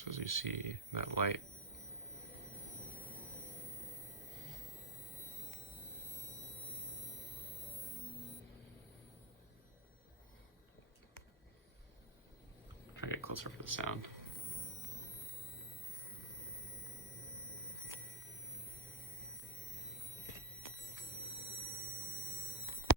So as you see that light, try to get closer for the sound.